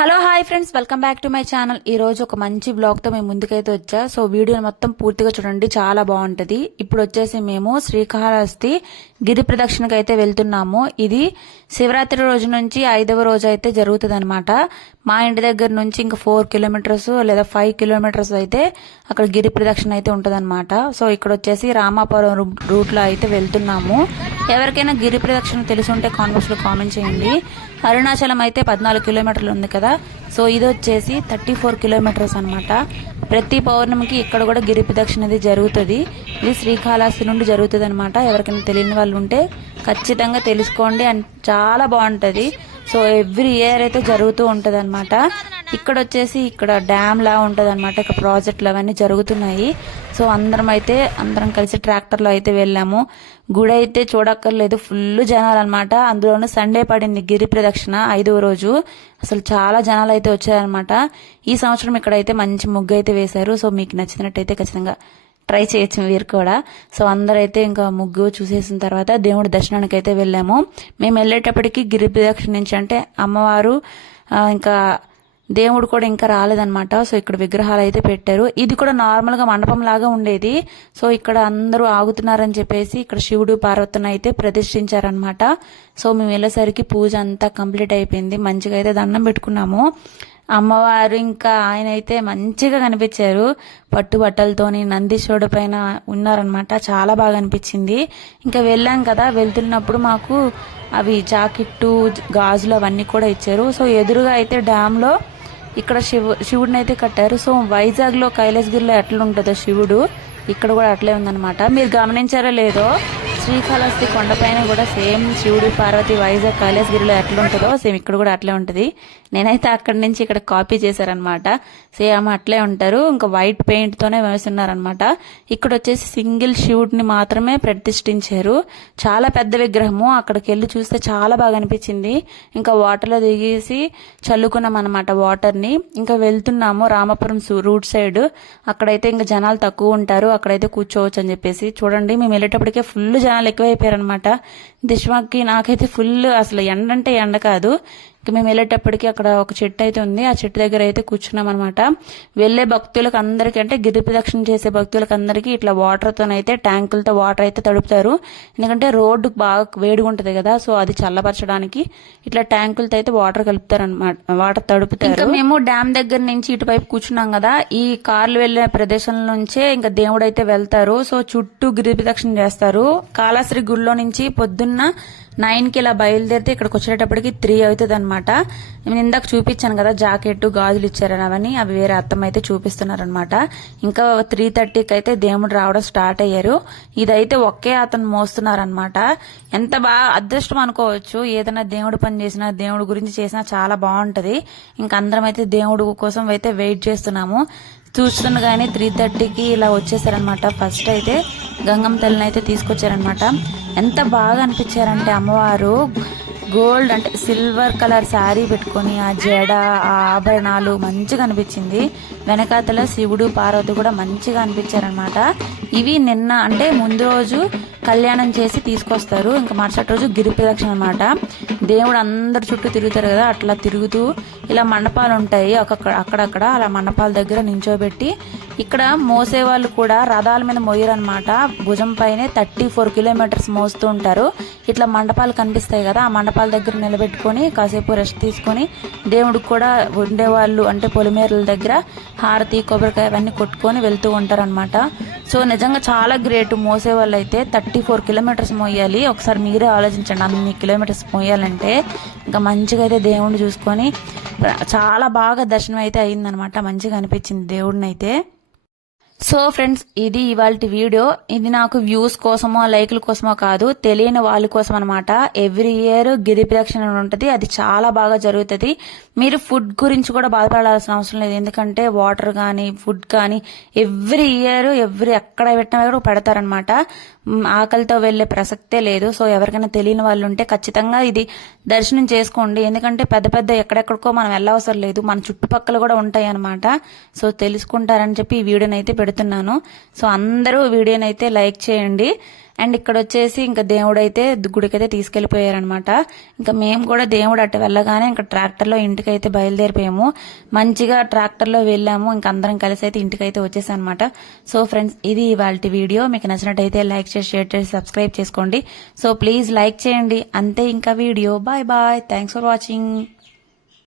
Hello hi friends. Welcome back to my channel. ఈ రోజు ఒక మంచి బ్లాగ్తో మేము ముందుకైతే వచ్చా. సో వీడియో మొత్తం పూర్తిగా చూడండి. చాలా బాగుంటది. ఇప్పుడు వచ్చేసి మేము శ్రీకాళహస్తి గిరి ప్రదక్షిణకు అయితే వెళ్తున్నాము. ఇది శివరాత్రి రోజు నుంచి ఐదవ రోజు అయితే జరుగుతుంది అనమాట మా ఇంటి దగ్గర నుంచి ఇంకా ఫోర్ కిలోమీటర్స్ లేదా ఫైవ్ కిలోమీటర్స్ అయితే అక్కడ గిరి ప్రదక్షిణ అయితే ఉంటుందన్నమాట. సో ఇక్కడ వచ్చేసి రామాపురం రూట్లో రూట్లో అయితే వెళ్తున్నాము. ఎవరికైనా గిరి ప్రదక్షిణ తెలిసి ఉంటే కామెంట్స్లో కామెంట్ చేయండి. అరుణాచలం అయితే పద్నాలుగు కిలోమీటర్లు ఉంది కదా. సో ఇది వచ్చేసి థర్టీ ఫోర్ కిలోమీటర్స్ అనమాట ప్రతి పౌర్ణమికి ఇక్కడ కూడా గిరి ప్రదక్షిణ అనేది జరుగుతుంది. ఇది శ్రీకాళహస్తి నుండి జరుగుతుంది అనమాట ఎవరికైనా తెలియని వాళ్ళు ఉంటే ఖచ్చితంగా తెలుసుకోండి. అండ్ చాలా బాగుంటుంది. సో ఎవ్రీ ఇయర్ అయితే జరుగుతూ ఉంటుంది అనమాట ఇక్కడ వచ్చేసి ఇక్కడ డ్యామ్ లా ఉంటుంది అనమాట ఇక్కడ ప్రాజెక్టులు అవన్నీ జరుగుతున్నాయి. సో అందరం అయితే అందరం కలిసి ట్రాక్టర్లో అయితే వెళ్ళాము. గుడి అయితే చూడక్కర్లేదు. ఫుల్ జనాలు అనమాట అందులోనూ సండే పడింది గిరి ప్రదక్షిణ ఐదవ రోజు. అసలు చాలా జనాలు అయితే వచ్చారనమాట ఈ సంవత్సరం ఇక్కడైతే మంచి ముగ్గు అయితే వేశారు. సో మీకు నచ్చినట్టయితే ఖచ్చితంగా ట్రై చేయొచ్చు మీరు కూడా. సో అందరైతే ఇంకా ముగ్గు చూసేసిన తర్వాత దేవుడి దర్శనానికి అయితే వెళ్ళాము. మేము వెళ్ళేటప్పటికి గిరి ప్రదక్షిణ నుంచి అంటే అమ్మవారు ఇంకా దేవుడు కూడా ఇంకా రాలేదనమాట సో ఇక్కడ విగ్రహాలు అయితే పెట్టారు. ఇది కూడా నార్మల్గా మండపం లాగా ఉండేది. సో ఇక్కడ అందరూ ఆగుతున్నారని చెప్పేసి ఇక్కడ శివుడు పార్వతిని అయితే ప్రతిష్ఠించారనమాట సో మేము వెళ్ళేసరికి పూజ అంతా కంప్లీట్ అయిపోయింది. మంచిగా అయితే దండం పెట్టుకున్నాము. అమ్మవారు ఇంకా ఆయన అయితే మంచిగా కనిపించారు. పట్టు బట్టలతోని నందీశ్వరుడు పైన ఉన్నారనమాట చాలా బాగా అనిపించింది. ఇంకా వెళ్ళాం కదా వెళ్తున్నప్పుడు మాకు అవి జాకెట్టు గాజులు అవన్నీ కూడా ఇచ్చారు. సో ఎదురుగా అయితే డ్యామ్లో ఇక్కడ శివు శివుడిని అయితే కట్టారు. సో వైజాగ్లో కైలాసగిరిలో ఎట్లా ఉంటుందో శివుడు. ఇక్కడ కూడా అట్లే ఉందన్నమాట. మీరు గమనించారో లేదో శ్రీకాళహస్తి కొండపైన కూడా సేమ్ శివుడు పార్వతి వైజాగ్ కైలాసగిరిలో ఎట్లా ఉంటుందో సేమ్ ఇక్కడ కూడా అట్లే ఉంటుంది. నేనైతే అక్కడి నుంచి ఇక్కడ కాపీ చేశారనమాట సేమ్ అట్లే ఉంటారు. ఇంకా వైట్ పెయింట్ తోనే వేస్తున్నారనమాట ఇక్కడ వచ్చేసి సింగిల్ శివుడిని మాత్రమే ప్రతిష్ఠించారు. చాలా పెద్ద విగ్రహము. అక్కడికి వెళ్ళి చూస్తే చాలా బాగా అనిపించింది. ఇంకా వాటర్లో దిగేసి చల్లుకున్నాం అనమాట వాటర్ని. ఇంకా వెళ్తున్నాము రామపురం రూట్ సైడ్ అక్కడైతే ఇంకా జనాలు తక్కువ ఉంటారు. అక్కడైతే కూర్చోవచ్చు అని చెప్పేసి. చూడండి మేము వెళ్ళేటప్పటికే ఫుల్ జనాలు ఎక్కువైపోయారు అనమాట దిశ్వాకి నాకైతే ఫుల్ అసలు ఎండ అంటే ఎండ కాదు. ఇంకా మేము వెళ్ళేటప్పటికి అక్కడ ఒక చెట్టు అయితే ఉంది. ఆ చెట్టు దగ్గర అయితే కూర్చున్నాం అనమాట వెళ్ళే భక్తులకు అందరికీ అంటే గిరి ప్రదక్షిణ చేసే భక్తులకు అందరికీ ఇట్లా వాటర్తోనైతే ట్యాంకులతో వాటర్ అయితే తడుపుతారు. ఎందుకంటే రోడ్డు బాగా వేడిగా ఉంటుంది కదా సో అది చల్లపరచడానికి ఇట్లా ట్యాంకులతో అయితే వాటర్ కలుపుతారు అనమాట వాటర్ తడుపుతారు. ఇంకా మేము డ్యామ్ దగ్గర నుంచి ఇటువైపు కూర్చున్నాం కదా ఈ కార్లు వెళ్ళే ప్రదేశం నుంచే ఇంకా దేవుడు అయితే వెళ్తారు. సో చుట్టూ గిరి ప్రదక్షిణ చేస్తారు. కాళాశ్రీ గుడిలో నుంచి పొద్దున్న నైన్కి ఇలా బయలుదేరితే ఇక్కడికి వచ్చేటప్పటికి త్రీ అవుతుంది అనమాట నేను ఇందాక చూపించాను కదా జాకెట్ గాజులు ఇచ్చారని అవన్నీ అవి వేరే అత్తమ్మ అయితే చూపిస్తున్నారనమాట ఇంకా త్రీ థర్టీకి అయితే దేవుడు రావడం స్టార్ట్ అయ్యారు. ఇదైతే ఒకే అతను మోస్తున్నారనమాట ఎంత బాగా అదృష్టం అనుకోవచ్చు. ఏదైనా దేవుడు పని చేసినా దేవుడి గురించి చేసినా చాలా బాగుంటుంది. ఇంకా అందరం అయితే దేవుడు కోసం అయితే వెయిట్ చేస్తున్నాము. చూస్తుండగానే త్రీ థర్టీకి ఇలా వచ్చేసారనమాట ఫస్ట్ అయితే గంగమ్మ తల్లిని అయితే తీసుకొచ్చారనమాట ఎంత బాగా అనిపించారంటే అమ్మవారు గోల్డ్ అంటే సిల్వర్ కలర్ శారీ పెట్టుకొని ఆ జడ ఆ ఆభరణాలు మంచిగా అనిపించింది. వెనకాతల శివుడు పార్వతి కూడా మంచిగా అనిపించారనమాట ఇవి నిన్న అంటే ముందు రోజు కళ్యాణం చేసి తీసుకొస్తారు. ఇంకా మరుసటి రోజు గిరి ప్రదక్షిణ అనమాట దేవుడు అందరు చుట్టూ తిరుగుతారు కదా అట్లా తిరుగుతూ ఇలా మండపాలు ఉంటాయి. ఒక్కొక్క అక్కడక్కడ అలా మండపాల దగ్గర నించోబెట్టి ఇక్కడ మోసే వాళ్ళు కూడా రథాల మీద మోయరనమాట భుజం పైనే థర్టీ ఫోర్ కిలోమీటర్స్ మోస్తూ ఉంటారు. ఇట్లా మండపాలు కనిపిస్తాయి కదా ఆ మండపాల దగ్గర నిలబెట్టుకొని కాసేపు రెస్ట్ తీసుకొని దేవుడికి కూడా ఉండేవాళ్ళు అంటే పొలిమేరల దగ్గర హారతి కొబ్బరికాయ అవన్నీ కొట్టుకొని వెళ్తూ ఉంటారనమాట సో నిజంగా చాలా గ్రేట్. మోసే వాళ్ళు అయితే థర్టీ ఫోర్ కిలోమీటర్స్ మోయాలి. ఒకసారి మీరే ఆలోచించండి అన్ని కిలోమీటర్స్ మోయాలంటే. ఇంకా మంచిగా అయితే దేవుణ్ణి చూసుకొని చాలా బాగా దర్శనం అయితే అయిందనమాట. మంచిగా అనిపించింది దేవుడిని అయితే సో ఫ్రెండ్స్ ఇది ఇవాళ వీడియో. ఇది నాకు వ్యూస్ కోసమో లైక్ల కోసమో కాదు తెలియని వాళ్ళ కోసం అనమాట ఎవ్రీ ఇయర్ గిరి ప్రదక్షిణ ఉంటుంది. అది చాలా బాగా జరుగుతుంది. మీరు ఫుడ్ గురించి కూడా బాధపడాల్సిన అవసరం లేదు. ఎందుకంటే వాటర్ కానీ ఫుడ్ కానీ ఎవ్రీ ఇయర్ ఎవ్రీ ఎక్కడ పెట్టినా కూడా పెడతారనమాట ఆకలితో వెళ్ళే ప్రసక్తే లేదు. సో ఎవరికైనా తెలియని వాళ్ళు ఉంటే ఖచ్చితంగా ఇది దర్శనం చేసుకోండి. ఎందుకంటే పెద్ద పెద్ద ఎక్కడెక్కడికో మనం వెళ్ళవసరం లేదు. మన చుట్టుపక్కల కూడా ఉంటాయి అనమాట సో తెలుసుకుంటారని చెప్పి ఈ వీడియోని అయితే పెడుతున్నాను. సో అందరూ వీడియోని అయితే లైక్ చేయండి. అండ్ ఇక్కడ వచ్చేసి ఇంకా దేవుడు అయితే గుడికైతే తీసుకెళ్ళిపోయారనమాట ఇంకా మేము కూడా దేవుడు అటు వెళ్ళగానే ఇంకా ట్రాక్టర్లో ఇంటికి అయితే బయలుదేరిపోయాము. మంచిగా ట్రాక్టర్లో వెళ్ళాము. ఇంకా అందరం కలిసి అయితే ఇంటికి అయితే వచ్చేసాం అనమాట సో ఫ్రెండ్స్ ఇది ఇవాళ వీడియో. మీకు నచ్చినట్టయితే లైక్ చేసి షేర్ చేసి సబ్స్క్రైబ్ చేసుకోండి. సో ప్లీజ్ లైక్ చేయండి. అంతే ఇంకా video. Bye bye. Thanks for watching.